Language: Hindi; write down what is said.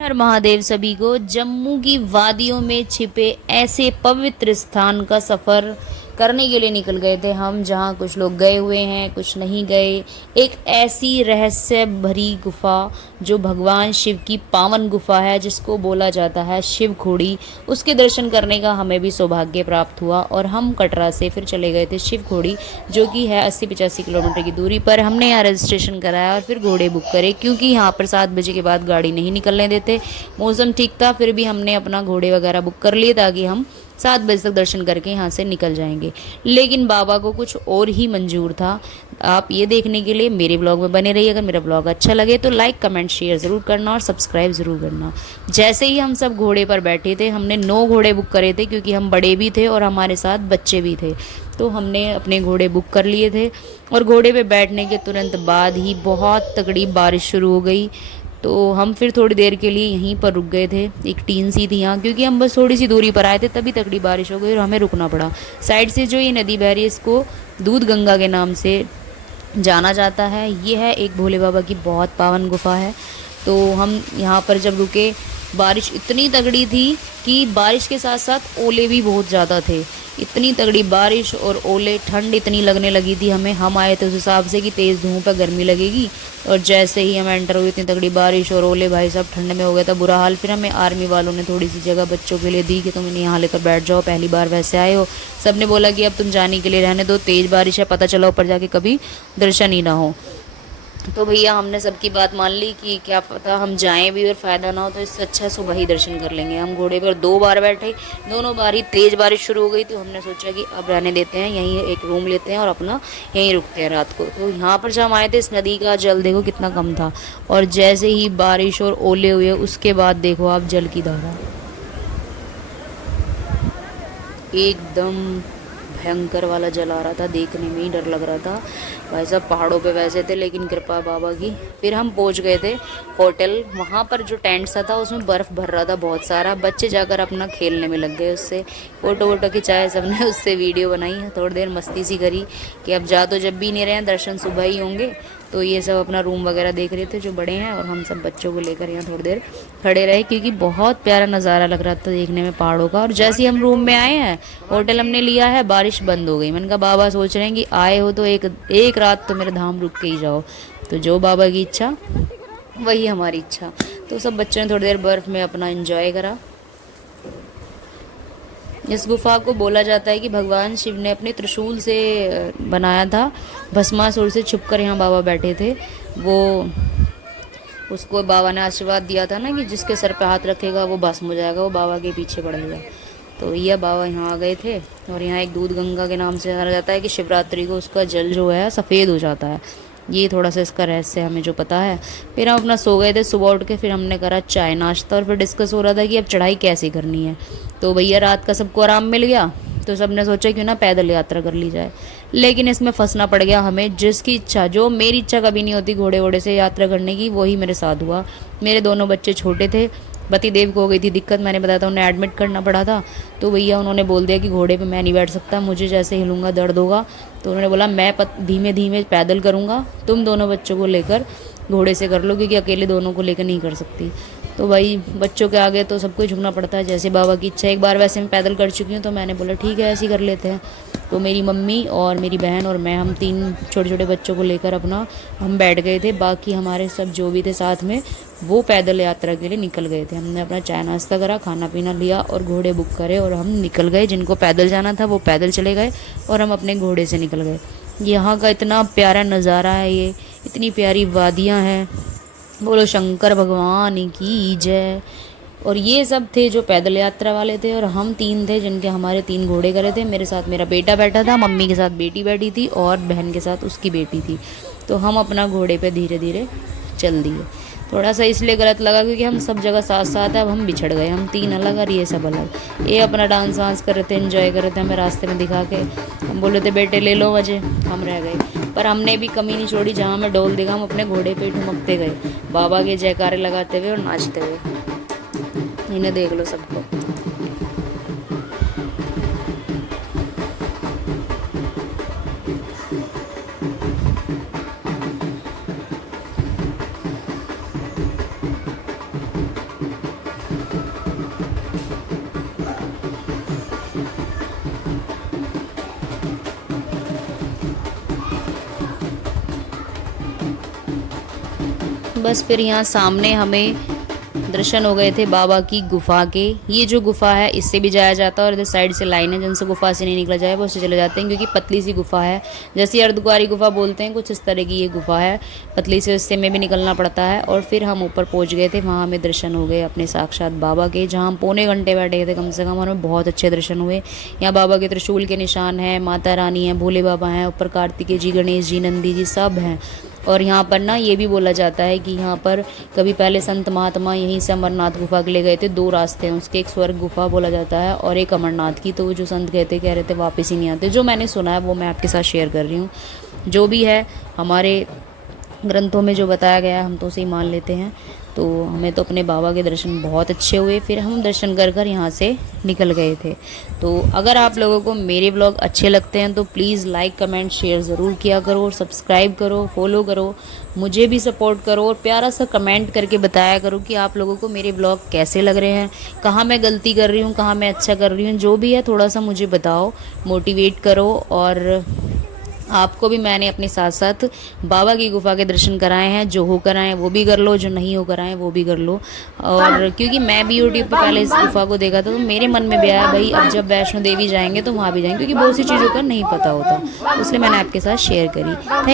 हर महादेव सभी को। जम्मू की वादियों में छिपे ऐसे पवित्र स्थान का सफर करने के लिए निकल गए थे हम, जहाँ कुछ लोग गए हुए हैं, कुछ नहीं गए। एक ऐसी रहस्य भरी गुफा जो भगवान शिव की पावन गुफा है, जिसको बोला जाता है शिव खोड़ी, उसके दर्शन करने का हमें भी सौभाग्य प्राप्त हुआ। और हम कटरा से फिर चले गए थे शिव खोड़ी, जो कि है 80-85 किलोमीटर की दूरी पर। हमने यहाँ रजिस्ट्रेशन कराया और फिर घोड़े बुक करे, क्योंकि यहाँ पर 7 बजे के बाद गाड़ी नहीं निकलने देते। मौसम ठीक था, फिर भी हमने अपना घोड़े वगैरह बुक कर लिए ताकि हम 7 बजे तक दर्शन करके यहाँ से निकल जाएंगे। लेकिन बाबा को कुछ और ही मंजूर था। आप ये देखने के लिए मेरे ब्लॉग में बने रहिए। अगर मेरा ब्लॉग अच्छा लगे तो लाइक कमेंट शेयर ज़रूर करना और सब्सक्राइब ज़रूर करना। जैसे ही हम सब घोड़े पर बैठे थे, हमने 9 घोड़े बुक करे थे, क्योंकि हम बड़े भी थे और हमारे साथ बच्चे भी थे। तो हमने अपने घोड़े बुक कर लिए थे और घोड़े पे बैठने के तुरंत बाद ही बहुत तगड़ी बारिश शुरू हो गई। तो हम फिर थोड़ी देर के लिए यहीं पर रुक गए थे। एक टीन सी थी यहाँ, क्योंकि हम बस थोड़ी सी दूरी पर आए थे, तभी तगड़ी बारिश हो गई और हमें रुकना पड़ा। साइड से जो ये नदी बह रही है, इसको दूध गंगा के नाम से जाना जाता है। ये है एक भोले बाबा की बहुत पावन गुफा है। तो हम यहाँ पर जब रुके, बारिश इतनी तगड़ी थी कि बारिश के साथ साथ ओले भी बहुत ज़्यादा थे। इतनी तगड़ी बारिश और ओले, ठंड इतनी लगने लगी थी हमें। हम आए थे उस हिसाब से कि तेज़ धूप है, गर्मी लगेगी, और जैसे ही हम एंटर हुए, इतनी तगड़ी बारिश और ओले, भाई साहब ठंड में हो गया था बुरा हाल। फिर हमें आर्मी वालों ने थोड़ी सी जगह बच्चों के लिए दी कि तुम इन्हें यहाँ लेकर बैठ जाओ, पहली बार वैसे आए हो। सब ने बोला कि अब तुम जाने के लिए रहने दो, तेज़ बारिश है, पता चला ऊपर जाके कभी दर्शन ही ना हो। तो भैया हमने सबकी बात मान ली कि क्या पता हम जाएं भी और फ़ायदा ना हो, तो इससे अच्छा सुबह ही दर्शन कर लेंगे। हम घोड़े पर 2 बार बैठे, दोनों बार ही तेज़ बारिश शुरू हो गई। तो हमने सोचा कि अब रहने देते हैं, यहीं एक रूम लेते हैं और अपना यहीं रुकते हैं रात को। तो यहाँ पर जब हम आए थे, इस नदी का जल देखो कितना कम था, और जैसे ही बारिश और ओले हुए, उसके बाद देखो आप जल की धारा एकदम भयंकर वाला जल आ रहा था। देखने में ही डर लग रहा था। भाई साहब पहाड़ों पे वैसे थे, लेकिन कृपा बाबा की। फिर हम पहुंच गए थे होटल। वहाँ पर जो टेंट सा था, उसमें बर्फ़ भर रहा था बहुत सारा। बच्चे जाकर अपना खेलने में लग गए उससे, फ़ोटो वोटो खिंचाए सबने, उससे वीडियो बनाई, थोड़ी देर मस्ती सी करी कि अब जा तो जब भी नहीं रहे हैं, दर्शन सुबह ही होंगे। तो ये सब अपना रूम वगैरह देख रहे थे जो बड़े हैं, और हम सब बच्चों को लेकर यहाँ थोड़ी देर खड़े रहे, क्योंकि बहुत प्यारा नज़ारा लग रहा था देखने में पहाड़ों का। और जैसे ही हम रूम में आए हैं, होटल हमने लिया है, बारिश बंद हो गई। मैंने कहा बाबा सोच रहे हैं कि आए हो तो एक एक रात तो मेरे धाम रुक के ही जाओ। तो जो बाबा की इच्छा वही हमारी इच्छा। तो सब बच्चों ने थोड़ी देर बर्फ़ में अपना एंजॉय करा। इस गुफा को बोला जाता है कि भगवान शिव ने अपने त्रिशूल से बनाया था। भस्मासुर से छुपकर यहाँ बाबा बैठे थे। वो उसको बाबा ने आशीर्वाद दिया था ना कि जिसके सर पे हाथ रखेगा वो भस्म हो जाएगा, वो बाबा के पीछे पड़ेगा। तो ये बाबा यहाँ आ गए थे। और यहाँ एक दूध गंगा के नाम से जाना जाता है कि शिवरात्रि को उसका जल जो है सफ़ेद हो जाता है। ये थोड़ा सा इसका रहस्य हमें जो पता है। फिर हम अपना सो गए थे। सुबह उठ के फिर हमने करा चाय नाश्ता, और फिर डिस्कस हो रहा था कि अब चढ़ाई कैसे करनी है। तो भैया रात का सबको आराम मिल गया, तो सब ने सोचा क्यों ना पैदल यात्रा कर ली जाए। लेकिन इसमें फंसना पड़ गया हमें। जिसकी इच्छा, जो मेरी इच्छा कभी नहीं होती घोड़े वोड़े से यात्रा करने की, वही मेरे साथ हुआ। मेरे दोनों बच्चे छोटे थे, पति देव को हो गई थी दिक्कत, मैंने बताया था, उन्हें एडमिट करना पड़ा था। तो भैया उन्होंने बोल दिया कि घोड़े पे मैं नहीं बैठ सकता, मुझे जैसे हिलूंगा दर्द होगा। तो उन्होंने बोला मैं धीमे धीमे पैदल करूँगा, तुम दोनों बच्चों को लेकर घोड़े से कर लो, क्योंकि अकेले दोनों को लेकर नहीं कर सकती। तो भाई बच्चों के आगे तो सबको झुकना पड़ता है, जैसे बाबा की इच्छा। एक बार वैसे मैं पैदल कर चुकी हूँ, तो मैंने बोला ठीक है ऐसे ही कर लेते हैं। तो मेरी मम्मी और मेरी बहन और मैं, हम 3 छोटे छोटे बच्चों को लेकर अपना हम बैठ गए थे। बाकी हमारे सब जो भी थे साथ में, वो पैदल यात्रा के लिए निकल गए थे। हमने अपना चाय नाश्ता करा, खाना पीना लिया और घोड़े बुक करे, और हम निकल गए। जिनको पैदल जाना था वो पैदल चले गए, और हम अपने घोड़े से निकल गए। यहाँ का इतना प्यारा नज़ारा है, ये इतनी प्यारी वादियाँ हैं, बोलो शंकर भगवान की जय। और ये सब थे जो पैदल यात्रा वाले थे, और हम 3 थे जिनके हमारे 3 घोड़े करे थे। मेरे साथ मेरा बेटा बैठा था, मम्मी के साथ बेटी बैठी थी, और बहन के साथ उसकी बेटी थी। तो हम अपना घोड़े पे धीरे धीरे चल दिए। थोड़ा सा इसलिए गलत लगा क्योंकि हम सब जगह साथ साथ है, अब हम बिछड़ गए। हम 3 अलग और ये सब अलग। ये अपना डांस वांस कर रहे थे, एंजॉय कर रहे थे, हमें रास्ते में दिखा के। हम बोले थे बेटे ले लो मजे, हम रह गए। पर हमने भी कमी नहीं छोड़ी, जहाँ हमें डोल दिखा हम अपने घोड़े पे ठुमकते गए, बाबा के जयकारे लगाते हुए और नाचते हुए। इन्हें देख लो सबको। बस फिर यहाँ सामने हमें दर्शन हो गए थे बाबा की गुफा के। ये जो गुफा है इससे भी जाया जाता है और इधर साइड से लाइन है, जिनसे गुफा से नहीं निकला जाए वो उससे चले जाते हैं, क्योंकि पतली सी गुफा है, जैसे अर्धकुंवारी गुफा बोलते हैं कुछ इस तरह की ये गुफा है, पतली से उससे में भी निकलना पड़ता है। और फिर हम ऊपर पहुंच गए थे, वहाँ हमें दर्शन हो गए अपने साक्षात बाबा के, जहाँ हम पौने घंटे बैठे थे कम से कम, हमें बहुत अच्छे दर्शन हुए। यहाँ बाबा के त्रिशूल के निशान हैं, माता रानी हैं, भोले बाबा हैं, ऊपर कार्तिकेय जी, गणेश जी, नंदी जी सब हैं। और यहाँ पर ना ये भी बोला जाता है कि यहाँ पर कभी पहले संत महात्मा यहीं से अमरनाथ गुफा के लिए गए थे। 2 रास्ते हैं उसके, एक स्वर्ग गुफा बोला जाता है और एक अमरनाथ की। तो जो संत कहते कह रहे थे वापस ही नहीं आते। जो मैंने सुना है वो मैं आपके साथ शेयर कर रही हूँ। जो भी है हमारे ग्रंथों में जो बताया गया है हम तो उसे ही मान लेते हैं। तो हमें तो अपने बाबा के दर्शन बहुत अच्छे हुए, फिर हम दर्शन कर कर यहाँ से निकल गए थे। तो अगर आप लोगों को मेरे ब्लॉग अच्छे लगते हैं तो प्लीज़ लाइक कमेंट शेयर ज़रूर किया करो, और सब्सक्राइब करो, फॉलो करो, मुझे भी सपोर्ट करो, और प्यारा सा कमेंट करके बताया करो कि आप लोगों को मेरे ब्लॉग कैसे लग रहे हैं, कहाँ मैं गलती कर रही हूँ, कहाँ मैं अच्छा कर रही हूँ। जो भी है थोड़ा सा मुझे बताओ, मोटिवेट करो। और आपको भी मैंने अपने साथ साथ बाबा की गुफा के दर्शन कराए हैं, जो हो कराए वो भी कर लो, जो नहीं हो कराए वो भी कर लो। और क्योंकि मैं भी यूट्यूब पे पहले इस गुफा को देखा था तो मेरे मन में भी आया भाई अब जब वैष्णो देवी जाएंगे तो वहाँ भी जाएंगे, क्योंकि बहुत सी चीज़ों का नहीं पता होता, इसलिए मैंने आपके साथ शेयर करी। थैंक